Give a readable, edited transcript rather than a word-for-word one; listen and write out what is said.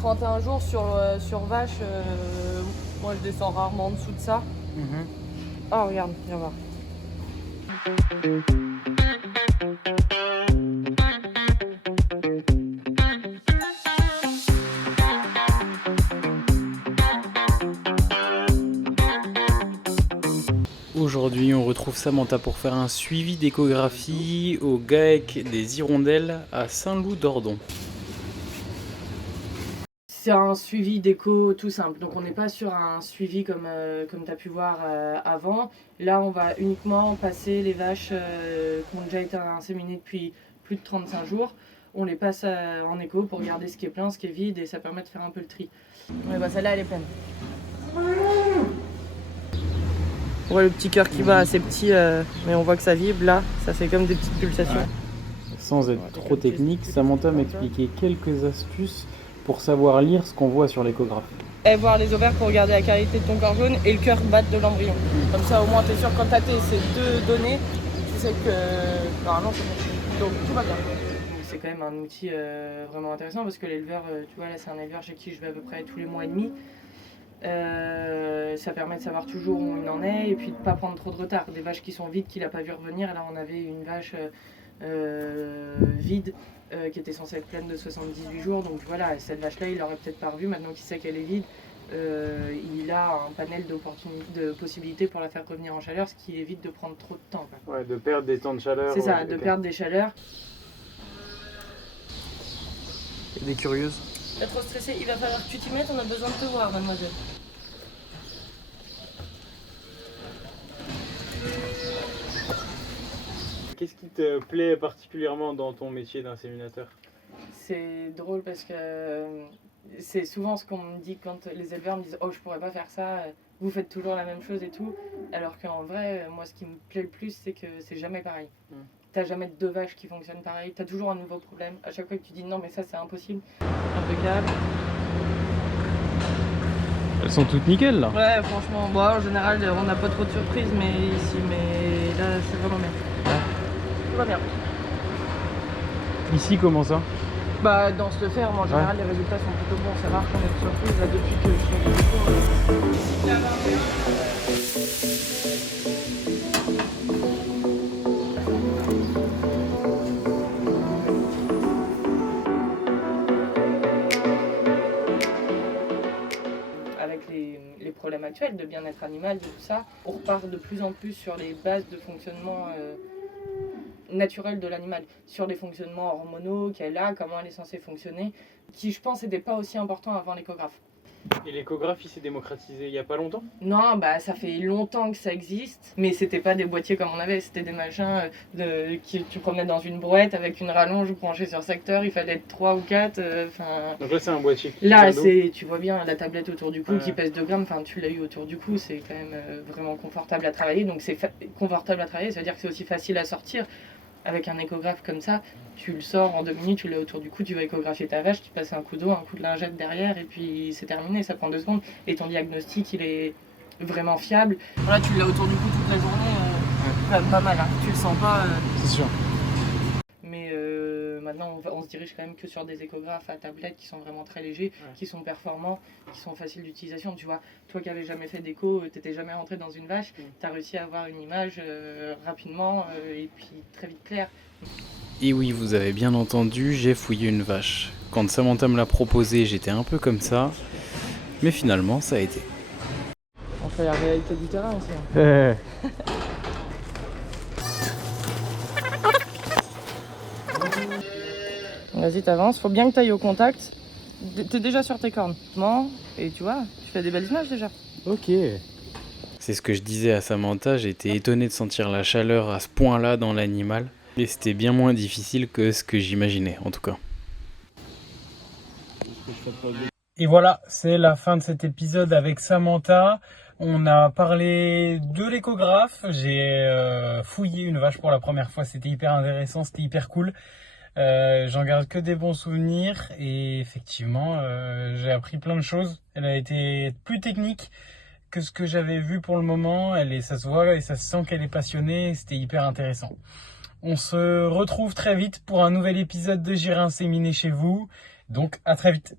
31 jours sur vache, moi je descends rarement en dessous de ça. Oh regarde, viens voir. Aujourd'hui, on retrouve Samantha pour faire un suivi d'échographie au GAEC des Hirondelles à Saint-Loup-d'Ordon. C'est un suivi d'écho tout simple, donc on n'est pas sur un suivi comme tu as pu voir avant. Là, on va uniquement passer les vaches qui ont déjà été inséminées depuis plus de 35 jours. On les passe en écho pour regarder ce qui est plein, ce qui est vide, et ça permet de faire un peu le tri. Ouais, bah celle-là, elle est pleine. On voit le petit cœur qui bat assez petit, mais on voit que ça vibre là, ça fait comme des petites pulsations. Ouais. Sans être trop technique, Samantha m'expliquait quelques astuces pour savoir lire ce qu'on voit sur l'échographe. Et voir les ovaires pour regarder la qualité de ton corps jaune et le cœur battre de l'embryon. Comme ça, au moins, tu es sûr quand tu as ces deux données, tu sais que normalement c'est bon. Donc tout va bien. C'est quand même un outil vraiment intéressant parce que l'éleveur, tu vois, là c'est un éleveur chez qui je vais à peu près tous les mois et demi. Ça permet de savoir toujours où il en est et puis de ne pas prendre trop de retard. Des vaches qui sont vides, qu'il n'a pas vu revenir. Là, on avait une vache vide qui était censée être pleine de 78 jours. Donc voilà, cette vache-là, il l'aurait peut-être pas revue. Maintenant qu'il sait qu'elle est vide, il a un panel de possibilités pour la faire revenir en chaleur, ce qui évite de prendre trop de temps. Ouais, de perdre des temps de chaleur. C'est ça, de perdre des chaleurs. Il y a des curieuses. Pas trop stressé, il va falloir que tu t'y mettes, on a besoin de te voir, mademoiselle. Qu'est-ce qui te plaît particulièrement dans ton métier d'inséminateur? C'est drôle parce que c'est souvent ce qu'on me dit quand les éleveurs me disent « Oh, je pourrais pas faire ça, vous faites toujours la même chose et tout ». Alors qu'en vrai, moi, ce qui me plaît le plus, c'est que c'est jamais pareil. T'as jamais deux vaches qui fonctionnent pareil, t'as toujours un nouveau problème. À chaque fois que tu dis « Non, mais ça, c'est impossible ». Impeccable. Elles sont toutes nickel là. Ouais, franchement, bon, en général, on n'a pas trop de surprises mais ici, mais là, c'est vraiment bien. Tout va bien. Ici, comment ça? Bah, dans ce ferme, en général, les résultats sont plutôt bons. C'est rare qu'on ait de surprises là depuis que je fais du Avec les problèmes actuels de bien-être animal, de tout ça, on repart de plus en plus sur les bases de fonctionnement naturel de l'animal, sur les fonctionnements hormonaux qu'elle a, comment elle est censée fonctionner, qui je pense n'était pas aussi important avant l'échographe. Et l'échographe il s'est démocratisé il n'y a pas longtemps? Non, bah ça fait longtemps que ça existe, mais c'était pas des boîtiers comme on avait, c'était des machins que tu promenais dans une brouette avec une rallonge branchée sur secteur, il fallait être 3 ou 4. Donc là c'est un boîtier qui là, vient d'eau. tu vois bien la tablette autour du cou qui pèse 2 grammes, tu l'as eu autour du cou, c'est quand même vraiment confortable à travailler, donc c'est confortable à travailler, ça veut dire que c'est aussi facile à sortir. Avec un échographe comme ça, tu le sors en 2 minutes, tu l'as autour du cou, tu vas échographier ta vache, tu passes un coup d'eau, un coup de lingette derrière et puis c'est terminé, ça prend 2 secondes. Et ton diagnostic, il est vraiment fiable. Voilà, tu l'as autour du cou toute la journée, pas mal, hein. Tu le sens pas. C'est sûr. Mais maintenant, on se dirige quand même que sur des échographes à tablette qui sont vraiment très légers, qui sont performants, qui sont faciles d'utilisation. Tu vois, toi qui n'avais jamais fait d'écho, tu n'étais jamais rentré dans une vache, tu as réussi à avoir une image rapidement et puis très vite claire. Et oui, vous avez bien entendu, j'ai fouillé une vache. Quand Samantha me l'a proposé, j'étais un peu comme ça, mais finalement, ça a été. On fait la réalité du terrain aussi. Hein. Vas-y, t'avances. Faut bien que t'ailles au contact. T'es déjà sur tes cornes. Et tu vois, tu fais des belles images déjà. Ok. C'est ce que je disais à Samantha, j'étais étonné de sentir la chaleur à ce point-là dans l'animal. Et c'était bien moins difficile que ce que j'imaginais, en tout cas. Et voilà, c'est la fin de cet épisode avec Samantha. On a parlé de l'échographe. J'ai fouillé une vache pour la première fois. C'était hyper intéressant, c'était hyper cool. J'en garde que des bons souvenirs. Et effectivement, j'ai appris plein de choses. Elle a été plus technique que ce que j'avais vu pour le moment. Ça se voit et ça se sent qu'elle est passionnée. C'était hyper intéressant. On se retrouve très vite pour un nouvel épisode de J'irai inséminer chez vous. Donc à très vite.